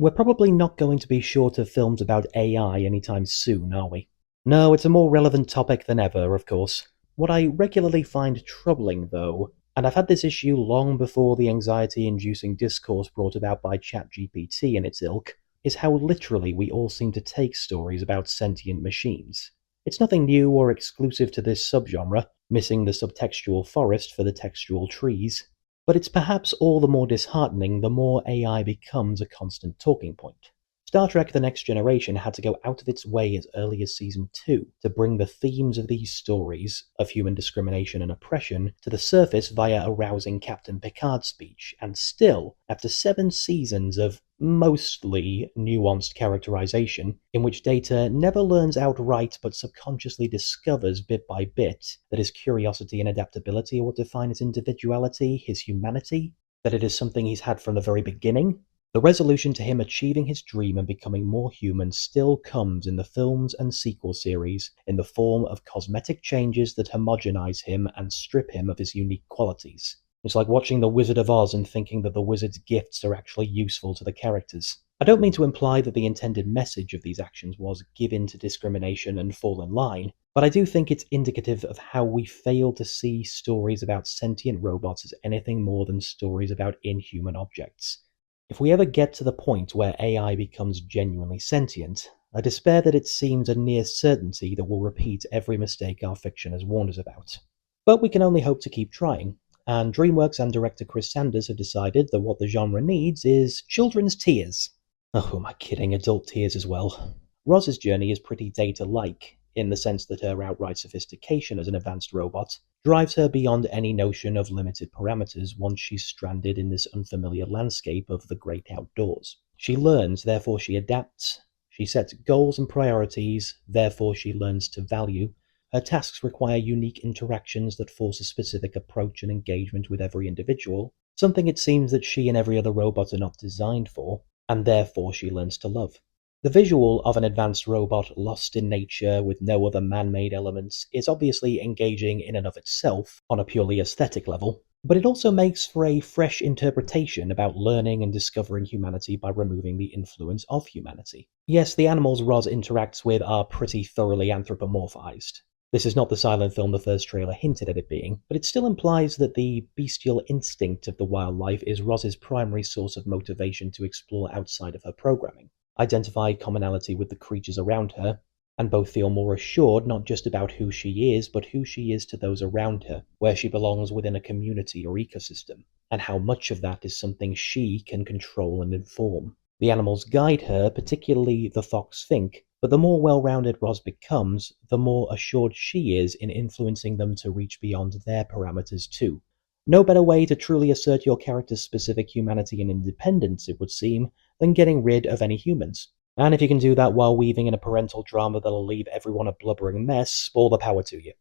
We're probably not going to be short of films about AI anytime soon, are we? No, it's a more relevant topic than ever, of course. What I regularly find troubling, though, and I've had this issue long before the anxiety-inducing discourse brought about by ChatGPT and its ilk, is how literally we all seem to take stories about sentient machines. It's nothing new or exclusive to this subgenre, missing the subtextual forest for the textual trees. But it's perhaps all the more disheartening the more AI becomes a constant talking point. Star Trek The Next Generation had to go out of its way as early as Season 2 to bring the themes of these stories of human discrimination and oppression to the surface via a rousing Captain Picard speech, and still, after 7 seasons of mostly nuanced characterization, in which Data never learns outright but subconsciously discovers bit by bit that his curiosity and adaptability are what define his individuality, his humanity, that it is something he's had from the very beginning. The resolution to him achieving his dream and becoming more human still comes in the films and sequel series in the form of cosmetic changes that homogenize him and strip him of his unique qualities. It's like watching The Wizard of Oz and thinking that the wizard's gifts are actually useful to the characters. I don't mean to imply that the intended message of these actions was give in to discrimination and fall in line, but I do think it's indicative of how we fail to see stories about sentient robots as anything more than stories about inhuman objects. If we ever get to the point where AI becomes genuinely sentient, I despair that it seems a near certainty that we'll repeat every mistake our fiction has warned us about. But we can only hope to keep trying, and DreamWorks and director Chris Sanders have decided that what the genre needs is children's tears. Oh, who am I kidding? Adult tears as well. Roz's journey is pretty Data-like, in the sense that her outright sophistication as an advanced robot drives her beyond any notion of limited parameters once she's stranded in this unfamiliar landscape of the great outdoors. She learns, therefore she adapts. She sets goals and priorities, therefore she learns to value. Her tasks require unique interactions that force a specific approach and engagement with every individual, something it seems that she and every other robot are not designed for, and therefore she learns to love. The visual of an advanced robot lost in nature with no other man-made elements is obviously engaging in and of itself on a purely aesthetic level, but it also makes for a fresh interpretation about learning and discovering humanity by removing the influence of humanity. Yes, the animals Roz interacts with are pretty thoroughly anthropomorphized. This is not the silent film the first trailer hinted at it being, but it still implies that the bestial instinct of the wildlife is Roz's primary source of motivation to explore outside of her programming, identify commonality with the creatures around her, and both feel more assured not just about who she is, but who she is to those around her, where she belongs within a community or ecosystem, and how much of that is something she can control and inform. The animals guide her, particularly the fox Fink, but the more well-rounded Roz becomes, the more assured she is in influencing them to reach beyond their parameters too. No better way to truly assert your character's specific humanity and independence, it would seem, than getting rid of any humans. And if you can do that while weaving in a parental drama that'll leave everyone a blubbering mess, all the power to you.